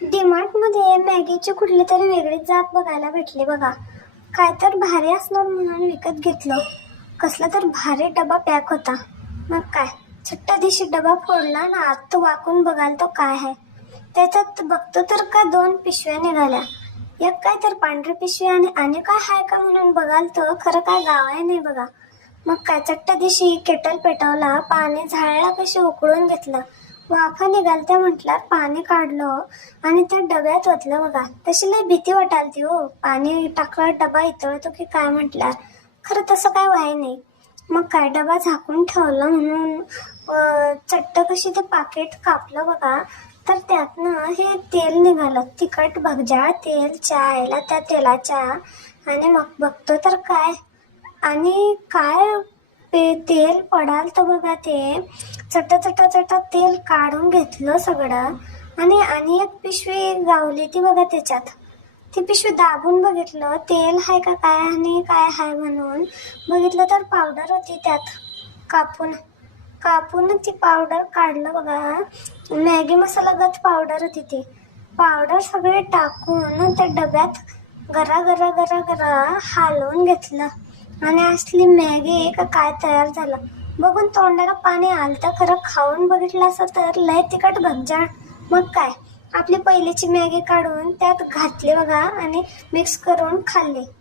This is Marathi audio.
डीमार्टमध्ये मॅगीची कुठली तरी वेगळी जात बघायला भेटली बघा. काय तर भारी असणार म्हणून विकत घेतलं. कसला तर भारी डबा पॅक होता. मग काय छट्टा दिवशी डबा फोडला ना, आत तो वाकून बघाल तो काय आहे. त्याच्यात बघतो तर का 2 पिशव्या निघाल्या. एक काय तर पांढरी पिशवी आणि काय आहे का म्हणून बघाल तो खरं काय गाव आहे नाही बघा. मग काय चट्ट दिवशी केटल पेटवला, पाणी झाळला कशी उकळून घेतलं. वाफा निघालत्या म्हटल्यावर पाणी काढलं आणि त्या डब्यात ओतलं बघा. तशी लय भीती वाटालती हो, पाणी टाकलं डबा इतळतो की काय म्हटल्यावर. खरं तसं काय व्हाय नाही. मग काय डबा झाकून ठेवलं म्हणून चट्ट कशी ते पाकिट कापलं बघा. तर त्यातनं हे तेल निघालं, तिखट भगजाळ तेल चायला त्या तेलाच्या. आणि मग बघतो तर काय, आणि काय तेल पडाल तर बघा. ते चट चट चट तेल काढून घेतलं सगळं. आणि एक पिशवी गावली ती बघा त्याच्यात. ती पिशवी दाबून बघितलं तेल आहे का काय आणि काय आहे म्हणून बघितलं तर पावडर होती त्यात. कापून कापून ती पावडर काढलं बघा. मॅगी मसाला गत पावडर होती ती. पावडर सगळे टाकून त्या डब्यात गरा गरा गरा गरा हलवून घेतलं. आणि असली मॅगी का काय तयार झालं बघून तोंडाला पाणी आलतं. खरं खाऊन बघितलं असं तर लय तिखट भगजाळ. मग काय आपली पहिलीची मॅगी काढून त्यात घातली बघा आणि मिक्स करून खाल्ली.